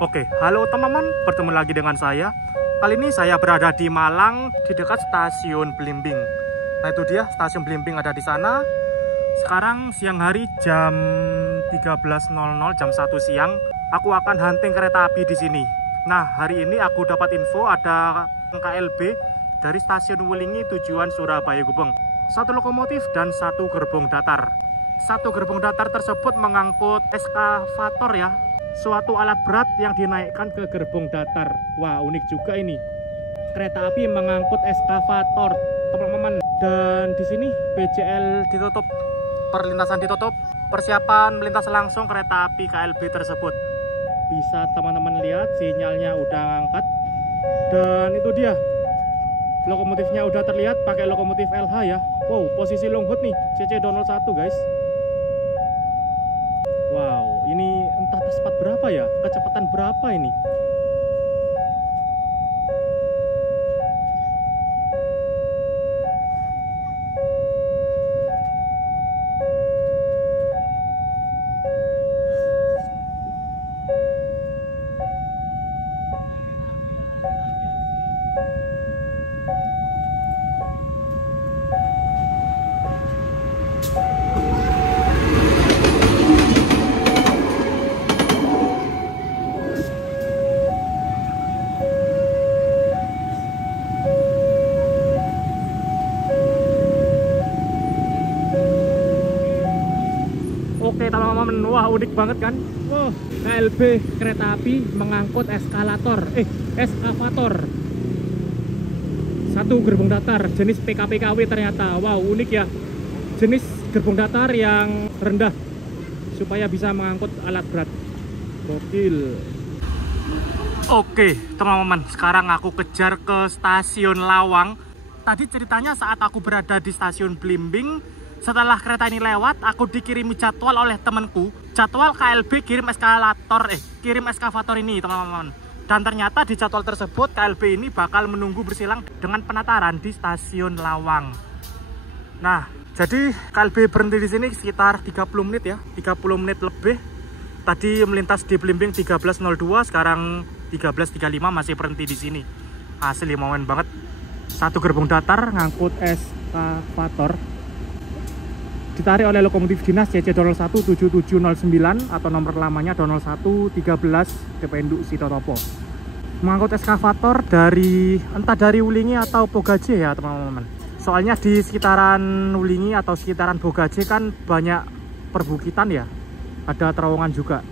Oke, halo teman-teman, bertemu lagi dengan saya. Kali ini saya berada di Malang, di dekat stasiun Blimbing. Nah itu dia, stasiun Blimbing ada di sana. Sekarang siang hari jam 13.00, jam 1 siang. Aku akan hunting kereta api di sini. Nah, hari ini aku dapat info ada KLB dari stasiun Wulingi tujuan Surabaya Gubeng. 1 lokomotif dan 1 gerbong datar. 1 gerbong datar tersebut mengangkut eskavator ya. Suatu alat berat yang dinaikkan ke gerbong datar. Wah, unik juga ini. Kereta api mengangkut eskavator, teman-teman. Dan di sini BCL ditutup, perlintasan ditutup. Persiapan melintas langsung kereta api KLB tersebut. Bisa teman-teman lihat sinyalnya udah ngangkat. Dan itu dia. Lokomotifnya udah terlihat pakai lokomotif LH ya. Wow, posisi long hood nih, CC201 guys. Wow, ini entah cepat berapa ya, kecepatan berapa ini? Oke teman-teman, wah unik banget kan? Wah, KLB kereta api mengangkut eskavator. 1 gerbong datar jenis PKPKW ternyata. Wow, unik ya. Jenis gerbong datar yang rendah supaya bisa mengangkut alat berat. Gokil. Oke teman-teman, sekarang aku kejar ke stasiun Lawang. Tadi ceritanya saat aku berada di stasiun Blimbing, setelah kereta ini lewat, aku dikirimi jadwal oleh temanku. Jadwal KLB kirim eskavator ini, teman-teman. Dan ternyata di jadwal tersebut KLB ini bakal menunggu bersilang dengan penataran di stasiun Lawang. Nah, jadi KLB berhenti di sini sekitar 30 menit ya, 30 menit lebih. Tadi melintas di Blimbing 13.02, sekarang 13.35 masih berhenti di sini. Asli momen banget. 1 gerbong datar ngangkut eskavator. Ditarik oleh lokomotif dinas CC2017709 atau nomor lamanya 20113 Dependuk Sitotopo. Mengangkut eskavator dari entah dari Wulingi atau Pogaje ya teman-teman. Soalnya di sekitaran Wulingi atau sekitaran Pogaje kan banyak perbukitan ya. Ada terowongan juga.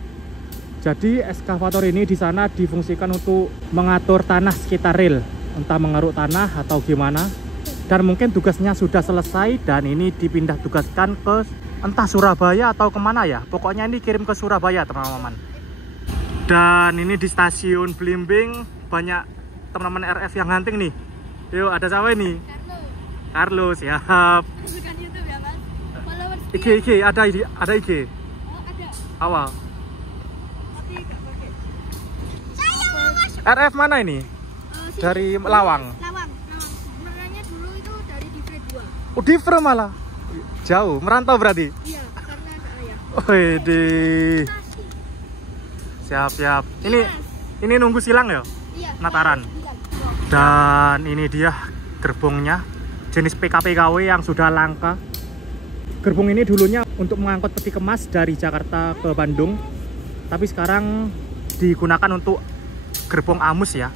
Jadi eskavator ini di sana difungsikan untuk mengatur tanah sekitar rel, entah mengeruk tanah atau gimana. Dan mungkin tugasnya sudah selesai dan ini dipindah tugaskan ke entah Surabaya atau kemana ya. Pokoknya ini kirim ke Surabaya teman-teman. Dan ini di stasiun Blimbing banyak teman-teman RF yang hunting nih. Yuk, ada siapa ini? Carlo, siap. Bukan YouTube ya mas? Followers IG, ada IG. Oh ada. Awal. Tapi gak pakai. Saya mau masuk. RF mana ini? Dari Lawang. Sebenarnya dulu itu dari Divre 2. Oh, Divre malah. Jauh, merantau berarti? Iya, karena ada ayah. Wede. Siap. Ini nunggu silang ya? Iya. Nataran. Dan ini dia gerbongnya, jenis PKPKW yang sudah langka. Gerbong ini dulunya untuk mengangkut peti kemas dari Jakarta ke Bandung, tapi sekarang digunakan untuk gerbong Amus ya.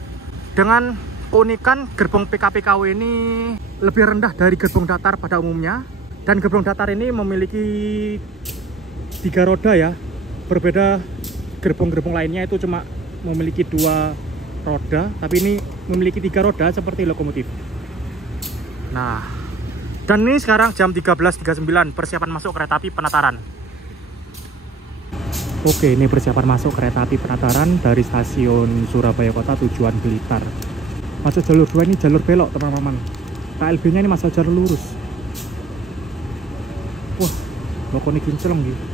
Dengan keunikan gerbong PKPKW ini lebih rendah dari gerbong datar pada umumnya, dan gerbong datar ini memiliki 3 roda ya. Berbeda gerbong-gerbong lainnya itu cuma memiliki 2 roda, tapi ini memiliki 3 roda seperti lokomotif. Nah, dan ini sekarang jam 13.39, persiapan masuk kereta api penataran. Oke, ini persiapan masuk kereta api penataran dari stasiun Surabaya Kota tujuan Blitar. Masuk jalur 2, ini jalur belok teman-teman. KLB nya ini masuk jalur lurus. Wah, lokoni kinclong gitu.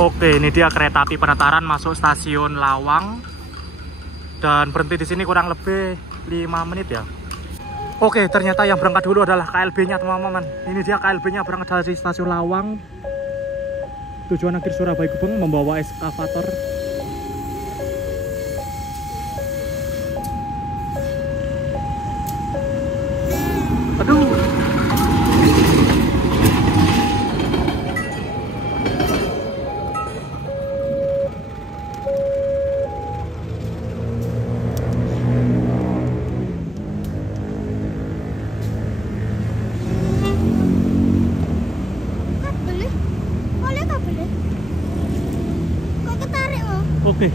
Oke, ini dia kereta api Penataran masuk stasiun Lawang dan berhenti di sini kurang lebih 5 menit ya. Oke, ternyata yang berangkat dulu adalah KLB-nya teman-teman. Ini dia KLB-nya berangkat dari stasiun Lawang tujuan akhir Surabaya Gubeng membawa eskavator. Aduh. Oke,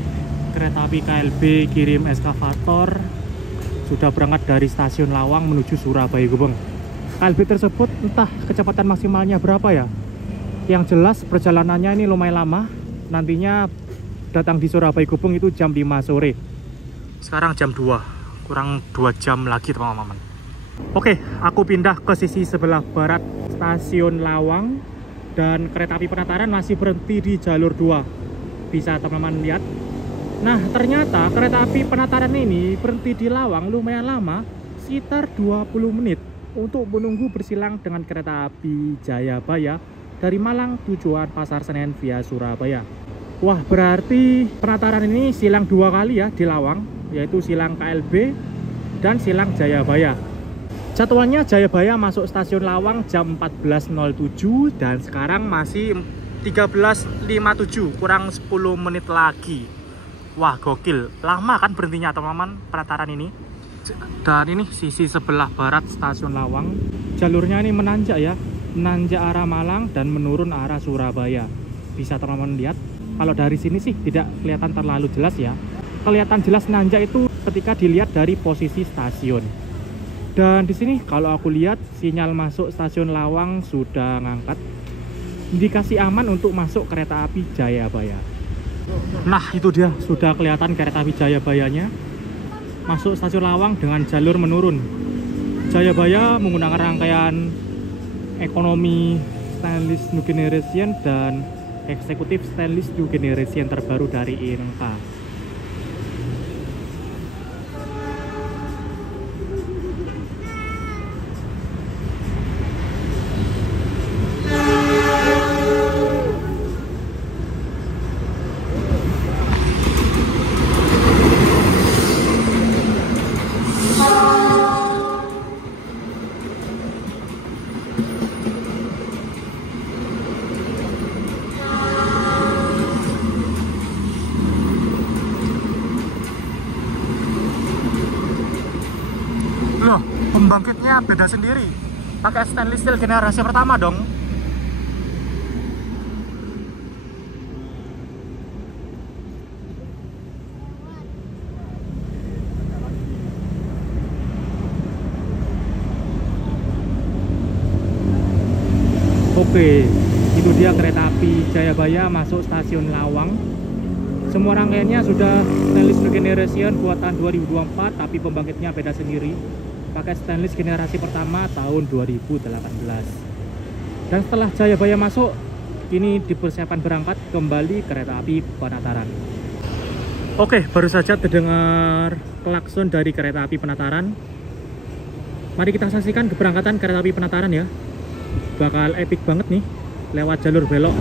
kereta api KLB kirim eskavator sudah berangkat dari stasiun Lawang menuju Surabaya Gubeng. KLB tersebut entah kecepatan maksimalnya berapa ya. Yang jelas perjalanannya ini lumayan lama. Nantinya datang di Surabaya Gubeng itu jam 5 sore. Sekarang jam 2, kurang 2 jam lagi teman-teman. Oke, aku pindah ke sisi sebelah barat stasiun Lawang dan kereta api Penataran masih berhenti di jalur 2. Bisa teman-teman lihat. Nah, ternyata kereta api Penataran ini berhenti di Lawang lumayan lama, sekitar 20 menit untuk menunggu bersilang dengan kereta api Jayabaya dari Malang tujuan Pasar Senen via Surabaya. Wah, berarti Penataran ini silang 2 kali ya di Lawang, yaitu silang KLB dan silang Jayabaya. Jadwalnya Jayabaya masuk stasiun Lawang jam 14.07 dan sekarang masih 13.57, kurang 10 menit lagi. Wah, gokil. Lama kan berhentinya teman-teman Penataran ini. Dan ini sisi sebelah barat stasiun Lawang. Jalurnya ini menanjak ya. Menanjak arah Malang dan menurun arah Surabaya. Bisa teman-teman lihat. Kalau dari sini sih tidak kelihatan terlalu jelas ya. Kelihatan jelas nanjak itu ketika dilihat dari posisi stasiun. Dan di sini kalau aku lihat sinyal masuk stasiun Lawang sudah ngangkat. Indikasi aman untuk masuk kereta api Jayabaya. Nah, itu dia sudah kelihatan kereta api Jayabayanya masuk stasiun Lawang dengan jalur menurun. Jayabaya menggunakan rangkaian ekonomi stainless new generation dan eksekutif stainless new generation terbaru dari Inka. Loh, pembangkitnya beda sendiri. Pakai stainless steel generasi pertama dong. Oke, itu dia kereta api Jayabaya masuk stasiun Lawang. Semua rangkaiannya sudah stainless new generation buatan 2024, tapi pembangkitnya beda sendiri. Pakai stainless generasi pertama tahun 2018. Dan setelah Jayabaya masuk, kini dipersiapkan berangkat kembali kereta api Penataran. Oke, baru saja terdengar klakson dari kereta api Penataran. Mari kita saksikan keberangkatan kereta api Penataran ya. Bakal epic banget nih, lewat jalur belok.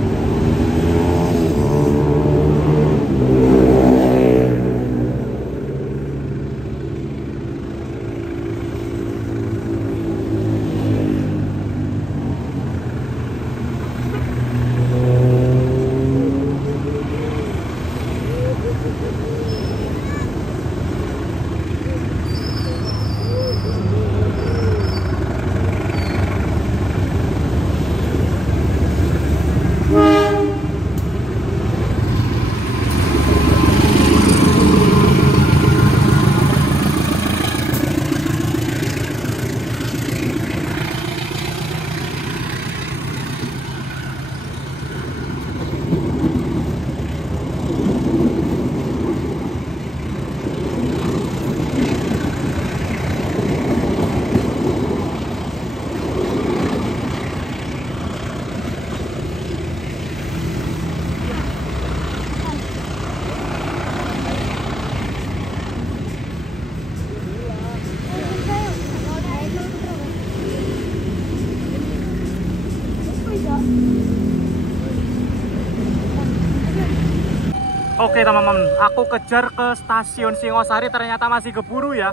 Oke teman-teman, aku kejar ke stasiun Singosari, ternyata masih keburu ya.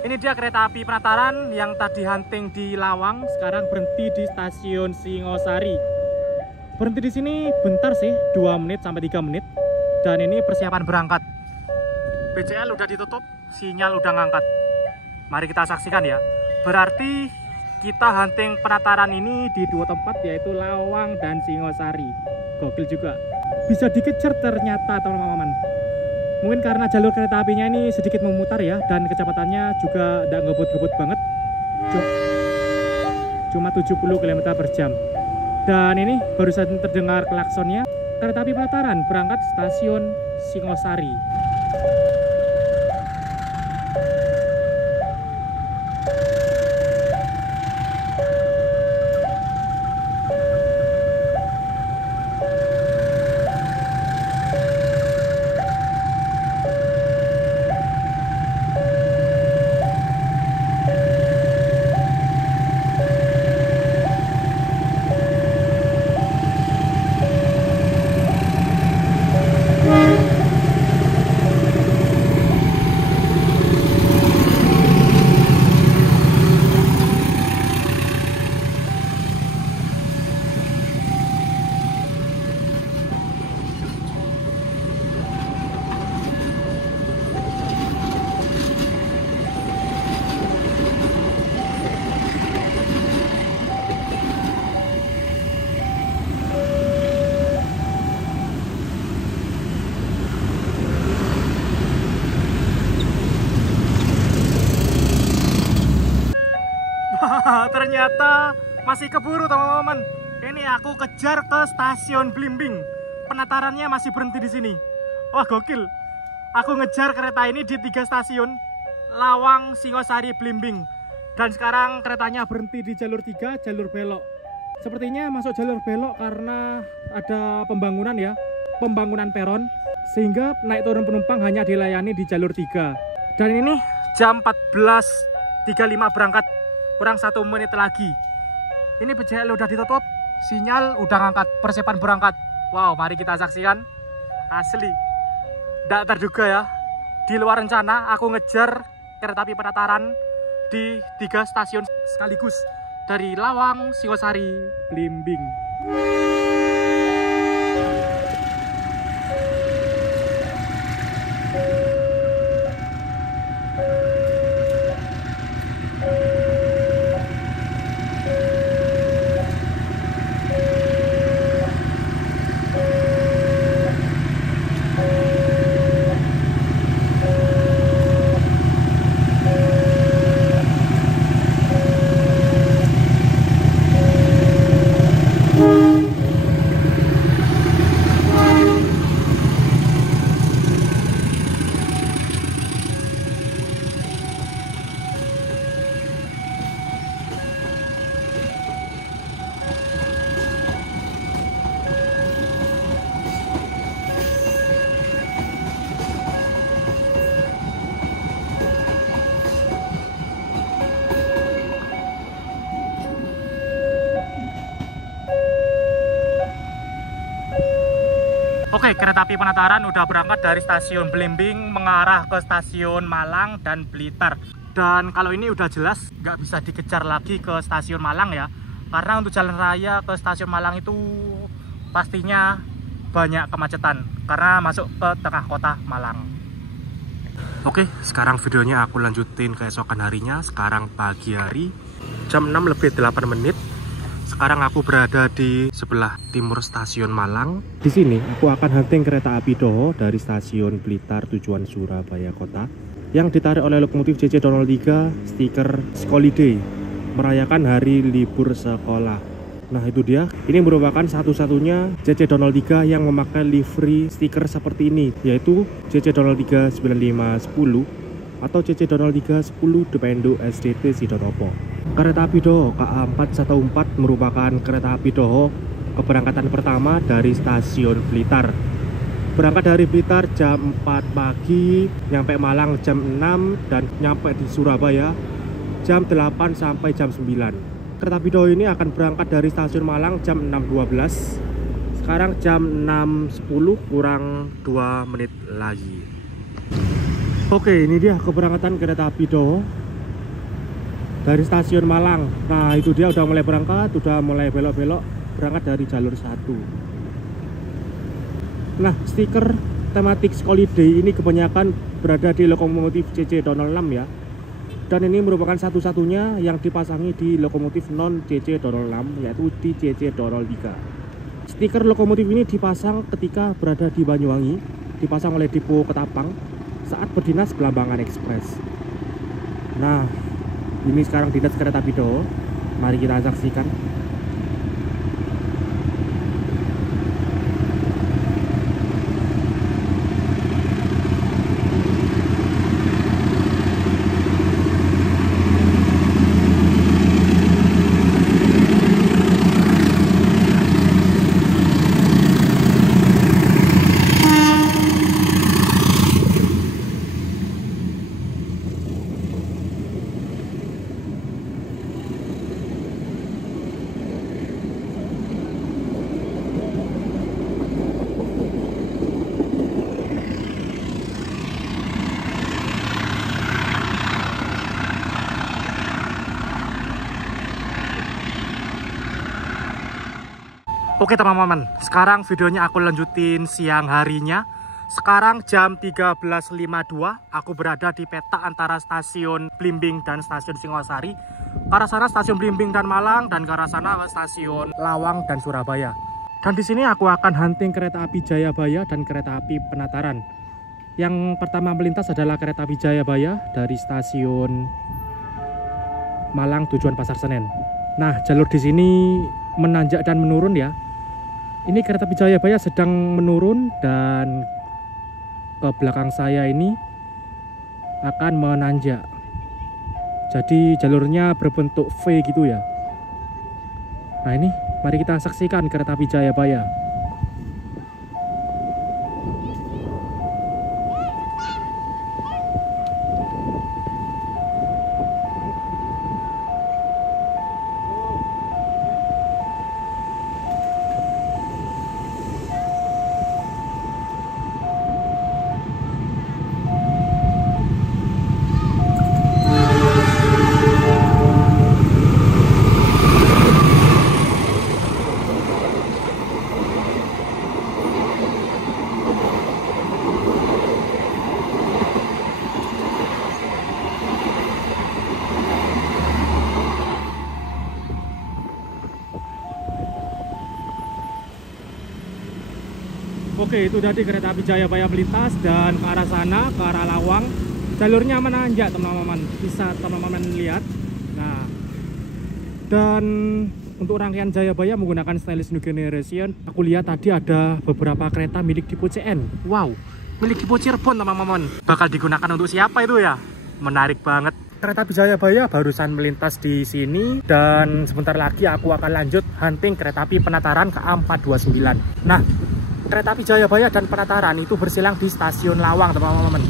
Ini dia kereta api Penataran yang tadi hunting di Lawang, sekarang berhenti di stasiun Singosari. Berhenti di sini bentar sih, 2 menit sampai 3 menit. Dan ini persiapan berangkat. BCL udah ditutup, sinyal udah ngangkat. Mari kita saksikan ya. Berarti kita hunting Penataran ini di 2 tempat, yaitu Lawang dan Singosari. Gokil juga. Bisa dikejar ternyata teman-teman. Mungkin karena jalur kereta apinya ini sedikit memutar ya, dan kecepatannya juga tidak ngebut-ngebut banget, cuma 70 km per jam. Dan ini barusan terdengar klaksonnya. Kereta api Penataran berangkat stasiun Singosari. Ternyata masih keburu teman-teman. Ini aku kejar ke stasiun Blimbing. Penatarannya masih berhenti di sini. Wah gokil. Aku ngejar kereta ini di 3 stasiun, Lawang, Singosari, Blimbing. Dan sekarang keretanya berhenti di jalur 3, jalur belok. Sepertinya masuk jalur belok karena ada pembangunan ya, pembangunan peron, sehingga naik turun penumpang hanya dilayani di jalur 3. Dan ini jam 14.35 berangkat. Kurang 1 menit lagi. Ini BCL udah ditutup, sinyal udah ngangkat, persiapan berangkat. Wow, mari kita saksikan. Asli, tidak terduga ya. Di luar rencana, aku ngejar kereta api Penataran di 3 stasiun sekaligus, dari Lawang, Singosari, Blimbing. Oke, kereta api Penataran udah berangkat dari stasiun Blimbing mengarah ke stasiun Malang dan Blitar. Dan kalau ini udah jelas nggak bisa dikejar lagi ke stasiun Malang ya, karena untuk jalan raya ke stasiun Malang itu pastinya banyak kemacetan karena masuk ke tengah kota Malang. Oke, sekarang videonya aku lanjutin keesokan harinya. Sekarang pagi hari, jam 6:08. Sekarang aku berada di sebelah timur stasiun Malang. Di sini aku akan hunting kereta api Doho dari stasiun Blitar tujuan Surabaya Kota yang ditarik oleh lokomotif CC203 stiker Skoliday merayakan hari libur sekolah. Nah itu dia, ini merupakan satu-satunya CC203 yang memakai livery stiker seperti ini, yaitu CC203 9510 atau CC203 10 Dependo SDT Sidotopo. Kereta api Doho KA414 merupakan kereta api Doho keberangkatan pertama dari stasiun Blitar. Berangkat dari Blitar jam 4 pagi, nyampe Malang jam 6 dan nyampe di Surabaya jam 8 sampai jam 9. kereta api Doho ini akan berangkat dari stasiun Malang jam 6.12. Sekarang jam 6.10 kurang 2 menit lagi. Oke, ini dia keberangkatan kereta api Doho dari stasiun Malang. Nah, itu dia udah mulai berangkat, udah mulai belok-belok berangkat dari jalur 1. Nah, stiker tematik Holiday ini kebanyakan berada di lokomotif CC206 ya. Dan ini merupakan satu-satunya yang dipasangi di lokomotif non CC206, yaitu di CC203. Stiker lokomotif ini dipasang ketika berada di Banyuwangi, dipasang oleh Depo Ketapang saat berdinas Belambangan Express. Nah, ini sekarang dinas kereta api Doho. Mari kita saksikan. Oke teman-teman, sekarang videonya aku lanjutin siang harinya. Sekarang jam 13.52, aku berada di peta antara stasiun Blimbing dan stasiun Singosari. Ke arah sana stasiun Blimbing dan Malang, dan ke arah sana stasiun Lawang dan Surabaya. Dan di sini aku akan hunting kereta api Jayabaya dan kereta api Penataran. Yang pertama melintas adalah kereta api Jayabaya dari stasiun Malang tujuan Pasar Senen. Nah, jalur di sini menanjak dan menurun ya. Ini kereta api Jayabaya sedang menurun dan ke belakang saya ini akan menanjak. Jadi jalurnya berbentuk V gitu ya. Nah ini, mari kita saksikan kereta api Jayabaya. Oke, itu tadi kereta api Jayabaya melintas dan ke arah sana, ke arah Lawang. Jalurnya menanjak teman-teman, bisa teman-teman lihat. Nah, dan untuk rangkaian Jayabaya menggunakan stainless new generation. Aku lihat tadi ada beberapa kereta milik Depo CN. Wow, milik Depo Cirebon teman-teman. Bakal digunakan untuk siapa itu ya? Menarik banget. Kereta api Jayabaya barusan melintas di sini dan sebentar lagi aku akan lanjut hunting kereta api Penataran KA429. Nah, kereta api Jayabaya dan Penataran itu bersilang di stasiun Lawang teman-teman.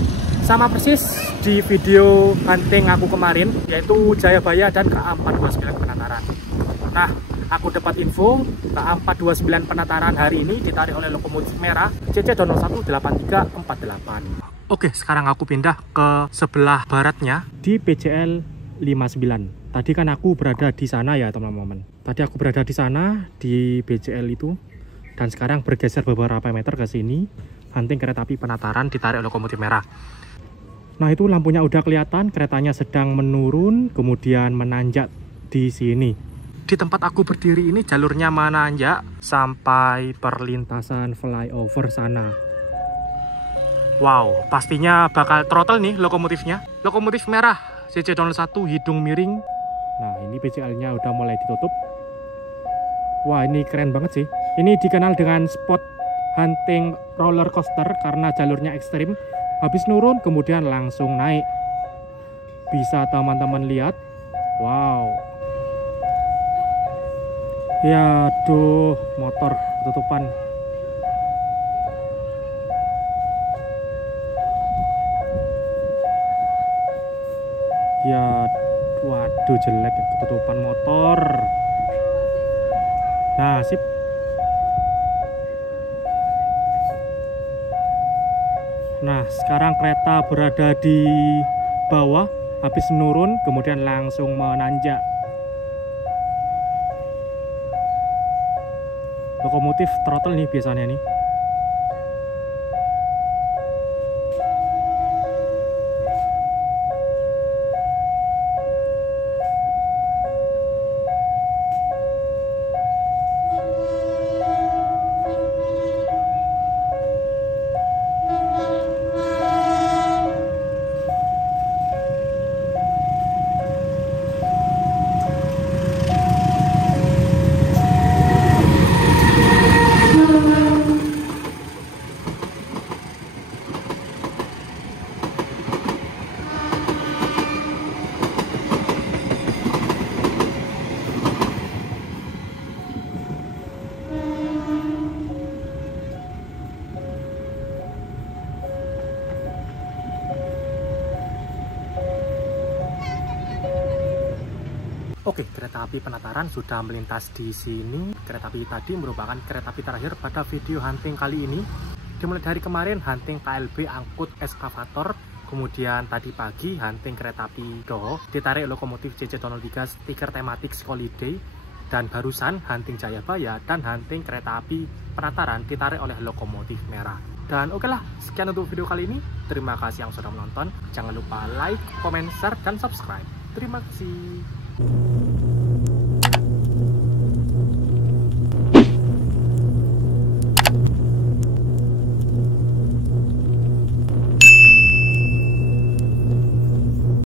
Sama persis di video hunting aku kemarin, yaitu Jayabaya dan KA429 Penataran. Nah, aku dapat info KA429 Penataran hari ini ditarik oleh lokomotif merah CC2018348. Oke, sekarang aku pindah ke sebelah baratnya di PJL 59. Tadi kan aku berada di sana ya teman-teman. Tadi aku berada di sana di BJL itu. Dan sekarang bergeser beberapa meter ke sini, hunting kereta api Penataran ditarik lokomotif merah. Nah itu lampunya udah kelihatan, keretanya sedang menurun, kemudian menanjak di sini. Di tempat aku berdiri ini jalurnya menanjak sampai perlintasan flyover sana. Wow, pastinya bakal throttle nih lokomotifnya. Lokomotif merah CC201 hidung miring. Nah ini PCL-nya udah mulai ditutup. Wah ini keren banget sih. Ini dikenal dengan spot hunting roller coaster karena jalurnya ekstrim. Habis nurun kemudian langsung naik. Bisa teman-teman lihat. Wow. Ya aduh, motor ketutupan. Ya Waduh, jelek, ketutupan motor. Nah, sip. Nah, sekarang kereta berada di bawah, habis menurun, kemudian langsung menanjak. Lokomotif throttle nih biasanya nih. Oke, kereta api Penataran sudah melintas di sini. Kereta api tadi merupakan kereta api terakhir pada video hunting kali ini. Dimulai dari kemarin hunting KLB angkut eskavator, kemudian tadi pagi hunting kereta api Doho ditarik lokomotif CC-03 stiker tematik Holiday, dan barusan hunting Jayabaya dan hunting kereta api Penataran ditarik oleh lokomotif merah. Dan oke lah, sekian untuk video kali ini. Terima kasih yang sudah menonton. Jangan lupa like, comment, share, dan subscribe. Terima kasih.